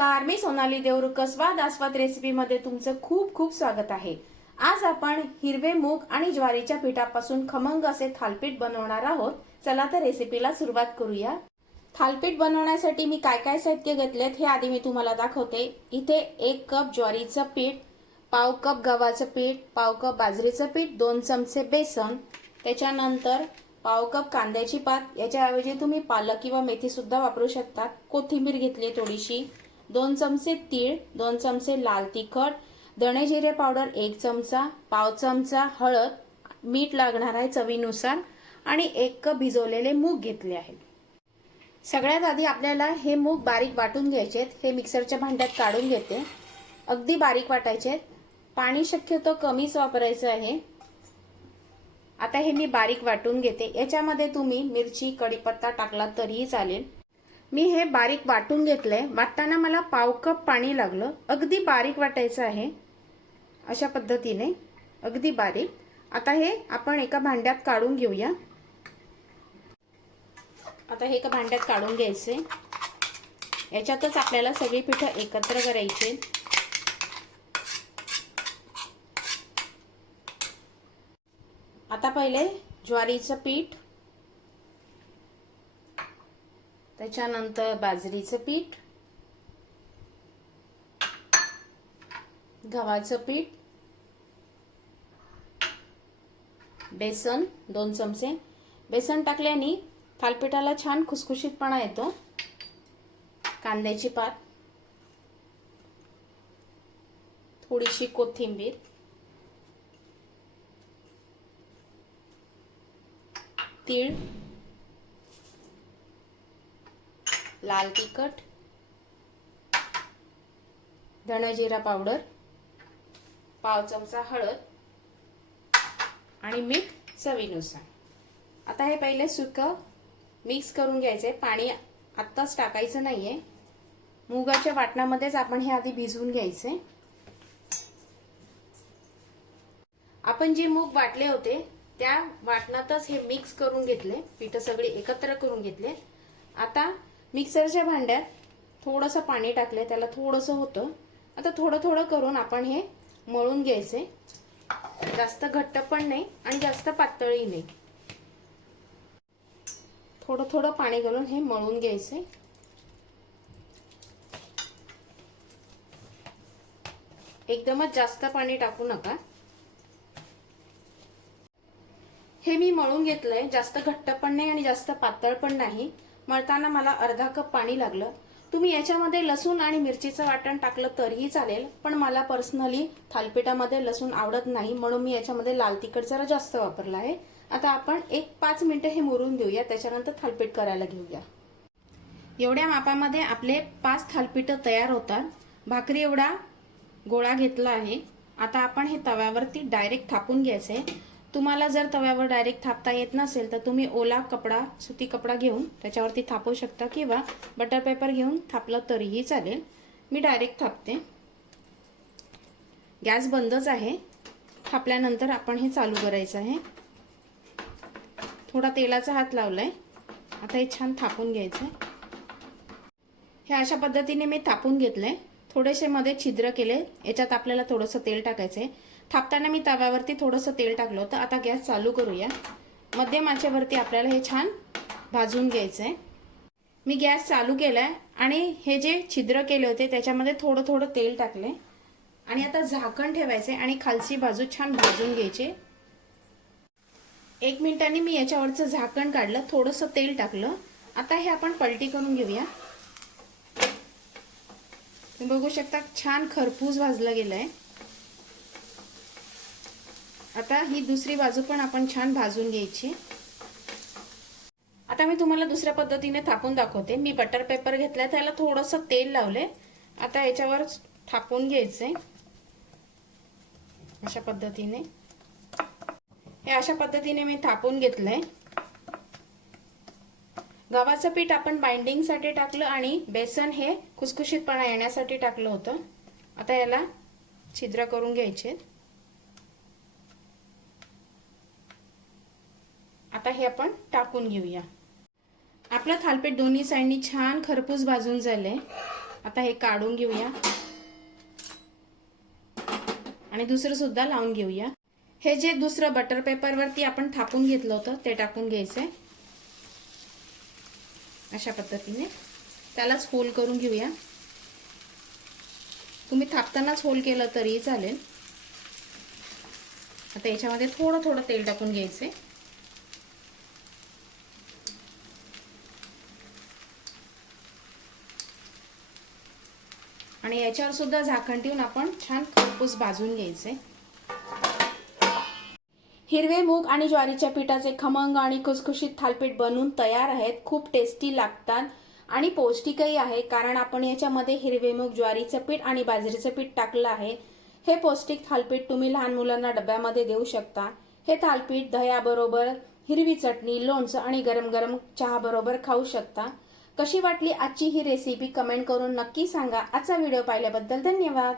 नमस्कार मी सोनाली देवरुक स्वाद आस्वाद रेसिपीमध्ये तुमचं खूप खूप स्वागत आहे. आज आपण हिरवे मूग आणि ज्वारीच्या पिठापासून खमंग असे थालपीठ बनवणार आहोत. चला तर रेसिपीला सुरुवात करूया. थालपीठ बनवण्यासाठी मी काय काय साहित्य घेतलेत हे आधी मी तुम्हाला दाखवते. इथे एक कप ज्वारीचं पीठ पाव कप गव्हाचं पीठ पाव कप बाजरीचं पीठ दोन चमचे बेसन त्याच्यानंतर पाव कप कांद्याची पात. याच्याऐवजी तुम्ही पालक किंवा मेथी सुद्धा वापरू शकता कोथिंबीर घेतली थोडीशी. दोन चमचे तीळ दोन चमचे लाल तिखट दणे जिरे पावडर एक चमचा पाव चमचा हळद मीठ लागणार आहे चवीनुसार आणि एक कप भिजवलेले मूग घेतले आहेत. सगळ्यात आधी आपल्याला हे मूग बारीक वाटून घ्यायचे हे मिक्सरच्या भांड्यात काढून घेते. अगदी बारीक वाटायचे पाणी शक्यतो कमीच वापरायचं आहे. आता हे मी बारीक वाटून घेते. याच्यामध्ये तुम्ही मिरची कढीपत्ता टाकला तरीही चालेल. मी हे बारीक वाटून घेतलंय. वाटताना मला पाव कप पाणी लागलं. अगदी बारीक वाटायचं आहे अशा पद्धतीने. अगदी बारीक. आता हे आपण एका भांड्यात काढून घेऊया. आता हे एका भांड्यात काढून घ्यायचे. याच्यातच आपल्याला सगळी पिठं एकत्र करायची. आता पहिले ज्वारीचं पीठ त्याच्यानंतर बाजरीचं पीठ गव्हाचं पीठ बेसन दोन चमचे. बेसन टाकल्याने थालपिठाला छान खुसखुशीतपणा येतो. कांद्याची पात थोडीशी कोथिंबीर तीळ लाल तिखट धणाजिरा पावडर पाव चमचा हळद आणि मीठ चवीनुसार. आता हे पहिले सुकं मिक्स करून घ्यायचे पाणी आत्ताच टाकायचं नाही आहे मुगाच्या वाटणामध्येच आपण हे आधी भिजवून घ्यायचे आपण जे मूग वाटले होते त्या वाटणातच हे मिक्स करून घेतले. पिठं सगळी एकत्र करून घेतले. आता मिक्सरच्या भांड्यात थोडंसं पाणी टाकलंय त्याला थोडंसं होतं. आता थोडं थोडं करून आपण हे मळून घ्यायचे. जास्त घट्ट पण नाही आणि जास्त पातळही नाही. थोडं थोडं पाणी घालून हे मळून घ्यायचे. एकदमच जास्त पाणी टाकू नका. हे मी मळून घेतलंय जास्त घट्ट पण नाही आणि जास्त पातळ पण नाही. मळताना मला अर्धा कप पाणी लागलं. तुम्ही याच्यामध्ये लसूण आणि मिरचीचं वाटण टाकलं तरीही चालेल पण मला पर्सनली थालपिठामध्ये लसूण आवडत नाही म्हणून मी याच्यामध्ये लाल तिखट जरा जास्त वापरला आहे. आता आपण एक पाच मिनटं हे मुरून देऊया त्याच्यानंतर थालपीठ करायला घेऊया. एवढ्या मापामध्ये आपले पाच थालपीठं तयार होतात. भाकरी एवढा गोळा घेतला आहे. आता आपण हे तव्यावरती डायरेक्ट थापून घ्यायचे तुम्हाला जर तव्यावर डायरेक्ट थापता येत नसेल तर तुम्ही ओला कपडा सुती कपडा घेऊन त्याच्यावरती थापू शकता किंवा बटर पेपर घेऊन थापलं तरीही चालेल. मी डायरेक्ट थापते. गॅस बंदच आहे. थापल्यानंतर आपण हे चालू करायचं आहे. थोडा तेलाचा हात लावला आहे आता हे छान थापून घ्यायचं आहे हे अशा पद्धतीने मी थापून घेतलं आहे थोडेसे मध्ये छिद्र केले. याच्यात आपल्याला थोडंसं तेल टाकायचं आहे थापताना मी तव्यावरती थोडंसं तेल टाकलं होतं. आता गॅस चालू करूया. मध्यम आचेवरती आपल्याला हे छान भाजून घ्यायचं आहे मी गॅस चालू केला आहे आणि हे जे छिद्र केले होते त्याच्यामध्ये थोडं थोडं तेल टाकले आणि आता झाकण ठेवायचे आणि खालची बाजू छान भाजून घ्यायचे. एक मिनिटांनी मी याच्यावरचं झाकण काढलं थोडंसं तेल टाकलं. आता हे आपण पलटी करून घेऊया. तुम्ही बघू शकता छान खरपूस भाजलं गेलं आहे आता ही दुसरी बाजू पण आपण छान भाजून घ्यायची. आता मी तुम्हाला दुसऱ्या पद्धतीने थापून दाखवते. मी बटर पेपर घेतलाय त्याला थोडंसं तेल लावले आता याच्यावर थापून घ्यायचंय. अशा पद्धतीने. हे अशा पद्धतीने मी थापून घेतलंय. गव्हाचं पीठ आपण बाइंडिंगसाठी टाकलं आणि बेसन हे खुसखुशीतपणा येण्यासाठी टाकलं होतं. आता याला छिद्र करून घ्यायचे आता हे आपण टाकून घेऊया. आपलं थालपीठ दोन्ही साईडनी छान खरपूस भाजून झाले आता हे काढून घेऊया. आणि दुसरं सुद्धा लावून घेऊया. हे जे दुसरं बटर पेपरवरती आपण थापून घेतलं होतं ते टाकून घ्यायचंय. अशा पद्धतीने. त्यालाच होल करून घेऊया. तुम्ही थापतानाच होल केलं तरी चालेल. आता याच्यामध्ये थोडं थोडं तेल टाकून घ्यायचंय. आणि याच्यावर सुद्धा झाकण ठेवून आपण छान खरपूस भाजून घ्यायचे. हिरवे मूग आणि ज्वारीच्या पिठाचे खमंग आणि खुसखुशीत थालपीठ बनवून तयार आहेत खूप टेस्टी लागतात आणि पौष्टिकही आहे कारण आपण याच्यामध्ये हिरवे मूग ज्वारीचं पीठ आणि बाजरीचं पीठ टाकलं आहे. हे पौष्टिक थालपीठ तुम्ही लहान मुलांना डब्यामध्ये देऊ शकता. हे थालपीठ दह्याबरोबर हिरवी चटणी लोणचं आणि गरम गरम चहाबरोबर खाऊ शकता. कशी वाटली आजची ही रेसिपी कमेंट करून नक्की सांगा. आजचा व्हिडिओ पाहिल्याबद्दल धन्यवाद.